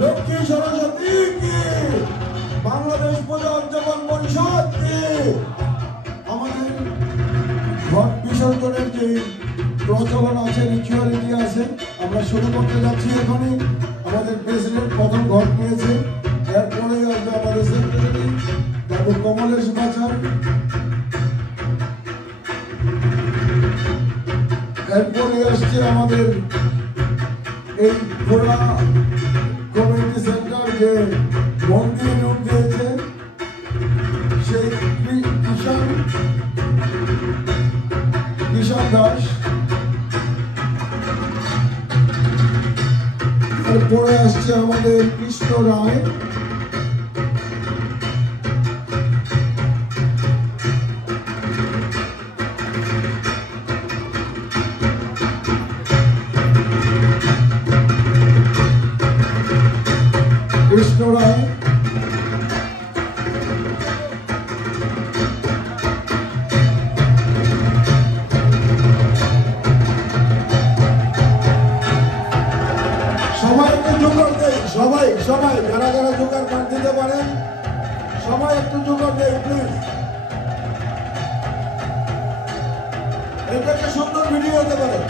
লক্ষ্মী সরস্বতী কি, বাংলাদেশ পূজা উদযাপন পরিষদ কি। আমাদের ঘট বিসর্জনের যে প্রচলন আছে, রিচুয়ালিটি আছে, আমরা শুরু করতে যাচ্ছি এখনই। আমাদের প্রেসিডেন্ট প্রথম ঘট নিয়েছে, এরপরে আসবে আমাদের সেক্রেটারি বাবু কমলেশ বাচার, এরপরে আসছে আমাদের এই খোলা কমিউনিটি সেন্টার যে মন্দির রূপ দিয়েছে সেই কিষান দাস, এরপরে আসছে আমাদের কৃষ্ণ রায়, কৃষ্ণ রায়, সবাই সবাই যারা যারা জোগাড় কার্ড দিতে পারেন সবাই একটু জোগাড় দেয় প্লিজ। এটা একটা সুন্দর ভিডিও হতে পারে।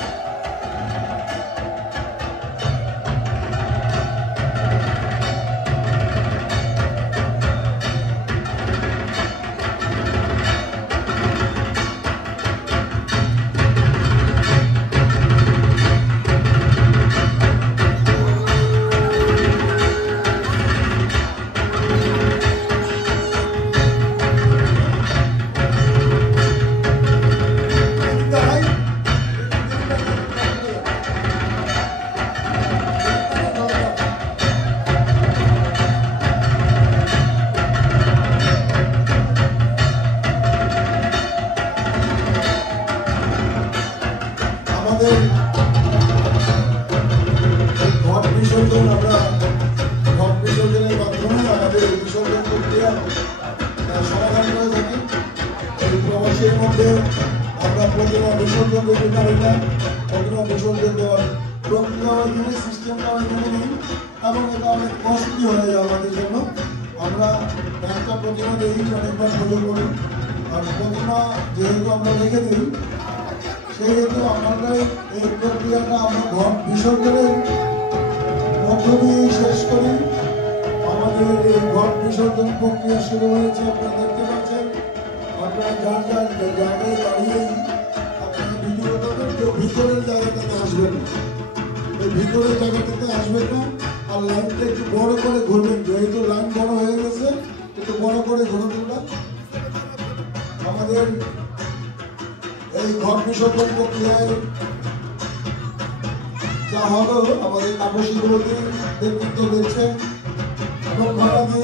ঘট বিসর্জন, আমরা ঘট বিসর্জনের মাধ্যমে আমাদের বিসর্জন প্রক্রিয়া সমাধান করে থাকি। এই প্রবাসের মধ্যে আমরা প্রতিমা বিসর্জন দিতে পারি না, প্রতিমা বিসর্জন দেওয়ার সিস্টেমটা এখানে নেই এবং এটা অনেক কষ্টই হয়ে যায় আমাদের জন্য। আমরা একটা প্রতিমা দেখি, অনেকবার পুজো করি, আর প্রতিমা যেহেতু আমরা রেখে দিই সেহেতু আমাদের এই প্রক্রিয়াটা আমরা ঘট বিসর্জনের মধ্য দিয়েই শেষ করি। আমাদের এই ঘট বিসর্জন প্রক্রিয়া শুরু হয়েছে, আপনারা দেখতে পাচ্ছেন। আপনারা যার যার জায়গায় দাঁড়িয়েই আপনারা ভিডিও করবেন, কেউ ভিতরের জায়গাটাতে আসবেন না, এই ভিতরের জায়গাটাতে আসবেন না, আর লাইনটা একটু বড় করে ঘুরবেন, যেহেতু লাইন বড় হয়ে গেছে একটু বড় করে ঘুরে তুলবেন। আমাদের এই ঘট বিসর্জন প্রক্রিয়ায় যা হলো আমাদের তাপসী দেবতী নেতৃত্ব দিচ্ছেন এবং ঘটাদি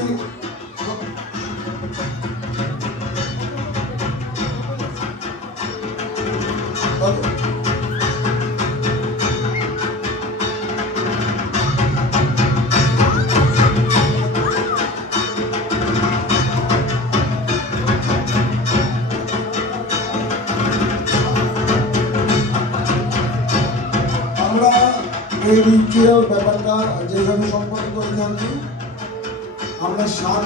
এই রিচুয়াল ব্যাপারটা যেভাবে সম্পন্ন করে থাকি, আমরা 7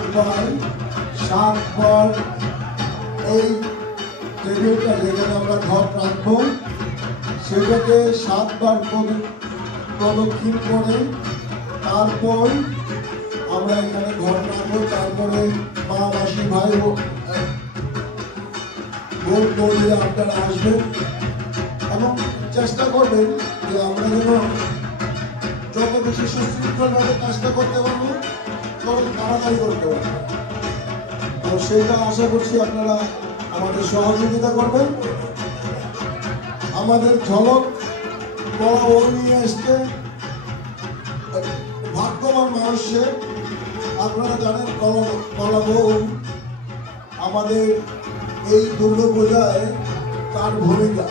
বার এই টেবিলটা যেখানে আমরা ঘট রাখবো সেটাকে 7 বার প্রদক্ষিণ করে তারপর আমরা এখানে ঘট রাখবো। তারপরে মা মাসি ভাই বোন বৌদিরা আপনারা আসবেন এবং চেষ্টা করবেন যে আমরা যেন যত বেশি সুশৃঙ্খলভাবে কাজটা করতে পারবো, তত তাড়াতাড়ি করতে পারবো। তো সেইটা আশা করছি আপনারা আমাদের সহযোগিতা করবেন। আমাদের ঝলক কলা বউ নিয়ে এসছে ভাগ্যবান মানুষের, আপনারা জানেন কলা বউ আমাদের এই দুর্গাপূজায় তার ভূমিকা।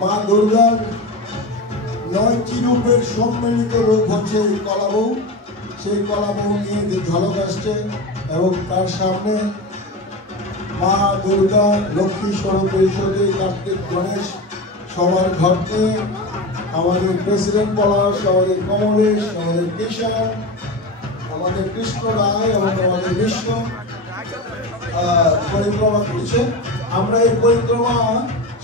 মা দুর্গার 9টি রূপের সম্মিলিত রূপ হচ্ছে এই কলাবউ। সেই কলাবউ নিয়ে যে ঝলক আসছে এবং তার সামনে মা দুর্গা, লক্ষ্মী, সরস্বতী, কার্তিক, গণেশ সবার ঘট নিয়ে আমাদের প্রেসিডেন্ট পলাশ, আমাদের কমলেশ, আমাদের কিশোর, আমাদের কৃষ্ণ রায় এবং আমাদের বিষ্ণু পরিক্রমা করছে। আমরা এই পরিক্রমা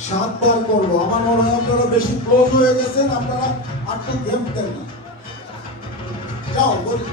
7 বার করবো। আমার মনে হয় আপনারা বেশি ক্লোজ হয়ে গেছেন, আপনারা আর তো গেম দেন না। যাও বলি